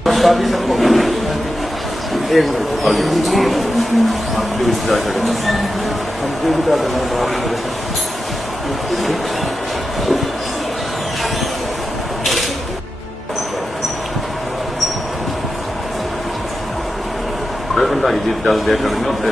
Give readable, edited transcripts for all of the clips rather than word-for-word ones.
एक भंडारी जी दस दिया करेंगे उत्थे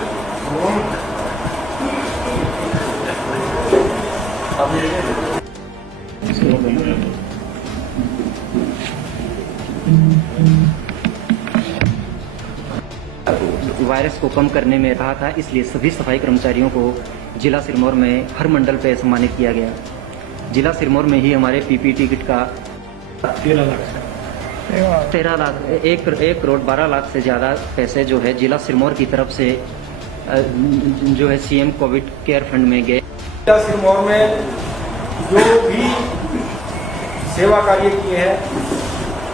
वायरस को कम करने में रहा था, इसलिए सभी सफाई कर्मचारियों को जिला सिरमौर में हर मंडल पे सम्मानित किया गया। जिला सिरमौर में ही हमारे पीपीटी किट का 13 लाख 1 करोड़ 12 लाख से ज़्यादा पैसे जो है जिला सिरमौर की तरफ से जो है सीएम कोविड केयर फंड में गए। जिला सिरमौर में जो भी सेवा कार्य किए हैं,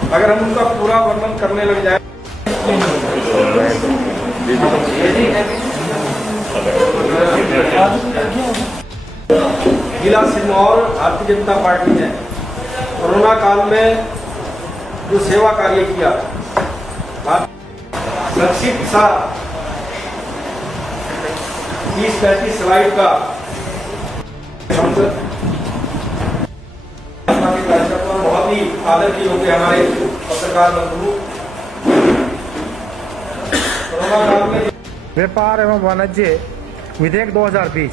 अगर हम उनका पूरा वर्णन करने लग जाए जिला सिरमौर भारतीय जनता पार्टी ने कोरोना काल में जो सेवा कार्य किया, संक्षिप्त सा 30-35 स्लाइड का बहुत ही आदर की योग्य हमारे पत्रकार बंधु कोरोना काल में व्यापार एवं वाणिज्य विधेयक 2020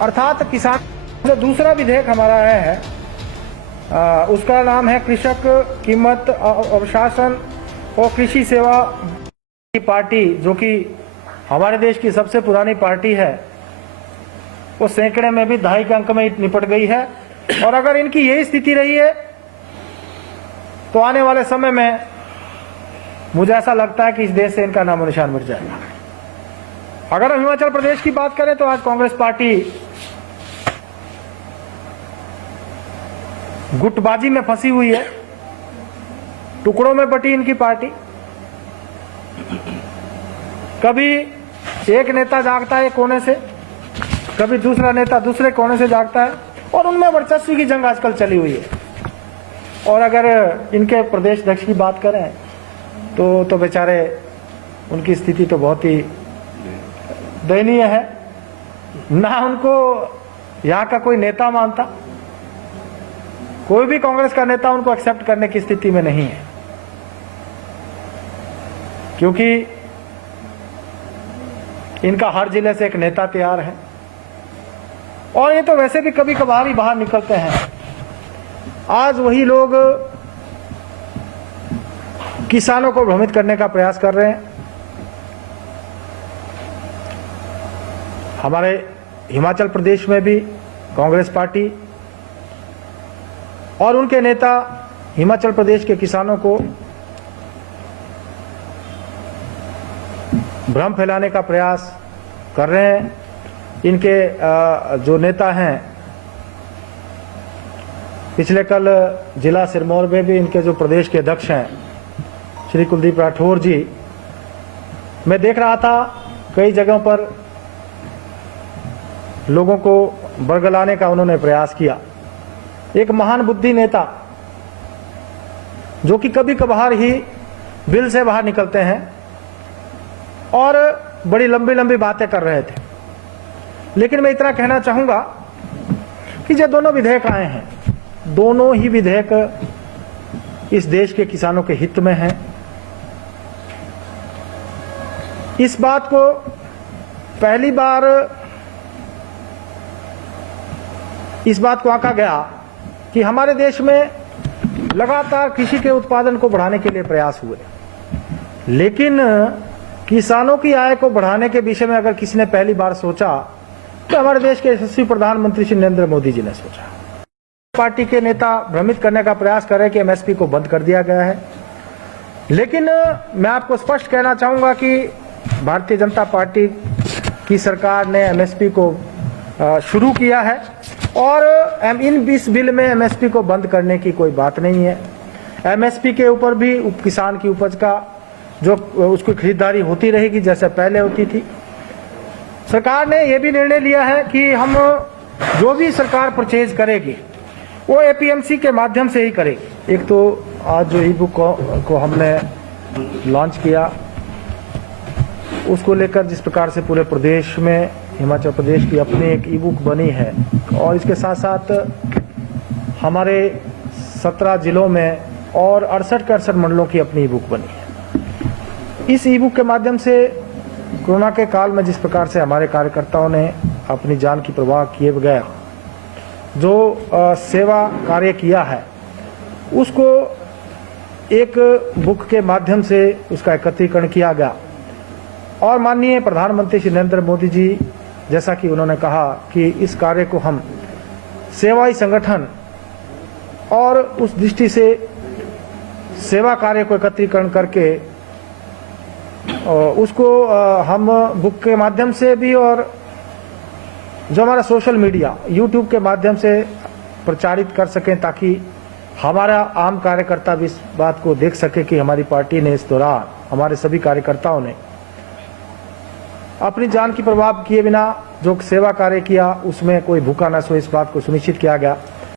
अर्थात किसान जो दूसरा विधेयक हमारा आया है उसका नाम है कृषक कीमत अवशासन और कृषि सेवा की पार्टी, जो कि हमारे देश की सबसे पुरानी पार्टी है, वो सैकड़े में भी 2.5 अंक में निपट गई है। और अगर इनकी यही स्थिति रही है तो आने वाले समय में मुझे ऐसा लगता है कि इस देश से इनका नामो निशान मिट जाएगा। अगर हम हिमाचल प्रदेश की बात करें तो आज कांग्रेस पार्टी गुटबाजी में फंसी हुई है, टुकड़ों में बटी इनकी पार्टी। कभी एक नेता जागता है एक कोने से, कभी दूसरा नेता दूसरे कोने से जागता है, और उनमें वर्चस्व की जंग आजकल चली हुई है। और अगर इनके प्रदेश अध्यक्ष की बात करें तो बेचारे उनकी स्थिति तो बहुत ही दयनीय है। ना उनको यहाँ का कोई नेता मानता, कोई भी कांग्रेस का नेता उनको एक्सेप्ट करने की स्थिति में नहीं है, क्योंकि इनका हर जिले से एक नेता तैयार है। और ये तो वैसे भी कभी कभार ही बाहर निकलते हैं। आज वही लोग किसानों को भ्रमित करने का प्रयास कर रहे हैं। हमारे हिमाचल प्रदेश में भी कांग्रेस पार्टी और उनके नेता हिमाचल प्रदेश के किसानों को भ्रम फैलाने का प्रयास कर रहे हैं। इनके जो नेता हैं, पिछले कल जिला सिरमौर में भी इनके जो प्रदेश के अध्यक्ष हैं श्री कुलदीप राठौर जी, मैं देख रहा था कई जगहों पर लोगों को बरगलाने का उन्होंने प्रयास किया। एक महान बुद्धि नेता जो कि कभी कभार ही बिल से बाहर निकलते हैं और बड़ी लंबी लंबी बातें कर रहे थे। लेकिन मैं इतना कहना चाहूंगा कि जो दोनों विधेयक आए हैं, दोनों ही विधेयक इस देश के किसानों के हित में हैं। इस बात को पहली बार इस बात को आंका गया कि हमारे देश में लगातार कृषि के उत्पादन को बढ़ाने के लिए प्रयास हुए, लेकिन किसानों की आय को बढ़ाने के विषय में अगर किसी ने पहली बार सोचा तो हमारे देश के यशस्वी प्रधानमंत्री श्री नरेंद्र मोदी जी ने सोचा। पार्टी के नेता भ्रमित करने का प्रयास कर रहे हैं कि एमएसपी को बंद कर दिया गया है, लेकिन मैं आपको स्पष्ट कहना चाहूंगा कि भारतीय जनता पार्टी की सरकार ने एमएसपी को शुरू किया है और इस बिल में एमएसपी को बंद करने की कोई बात नहीं है। एमएसपी के ऊपर भी किसान की उपज का जो उसकी खरीदारी होती रहेगी जैसे पहले होती थी। सरकार ने यह भी निर्णय लिया है कि हम जो भी सरकार परचेज करेगी वो एपीएमसी के माध्यम से ही करेगी। एक तो आज जो ई बुक को हमने लॉन्च किया, उसको लेकर जिस प्रकार से पूरे प्रदेश में, हिमाचल प्रदेश की अपनी एक ई बुक बनी है और इसके साथ साथ हमारे 17 जिलों में और 68 के 68 मंडलों की अपनी ई बुक बनी है। इस ई बुक के माध्यम से कोरोना के काल में जिस प्रकार से हमारे कार्यकर्ताओं ने अपनी जान की परवाह किए बगैर जो सेवा कार्य किया है, उसको एक बुक के माध्यम से उसका एकत्रीकरण किया गया और माननीय प्रधानमंत्री श्री नरेंद्र मोदी जी, जैसा कि उन्होंने कहा कि इस कार्य को हम सेवाई संगठन और उस दृष्टि से सेवा कार्य को एकत्रीकरण करके उसको हम बुक के माध्यम से भी और जो हमारा सोशल मीडिया यूट्यूब के माध्यम से प्रचारित कर सकें, ताकि हमारा आम कार्यकर्ता भी इस बात को देख सके कि हमारी पार्टी ने इस दौरान, हमारे सभी कार्यकर्ताओं ने अपनी जान की परवाह किए बिना जो सेवा कार्य किया, उसमें कोई भूखा न सोए, इस बात को सुनिश्चित किया गया।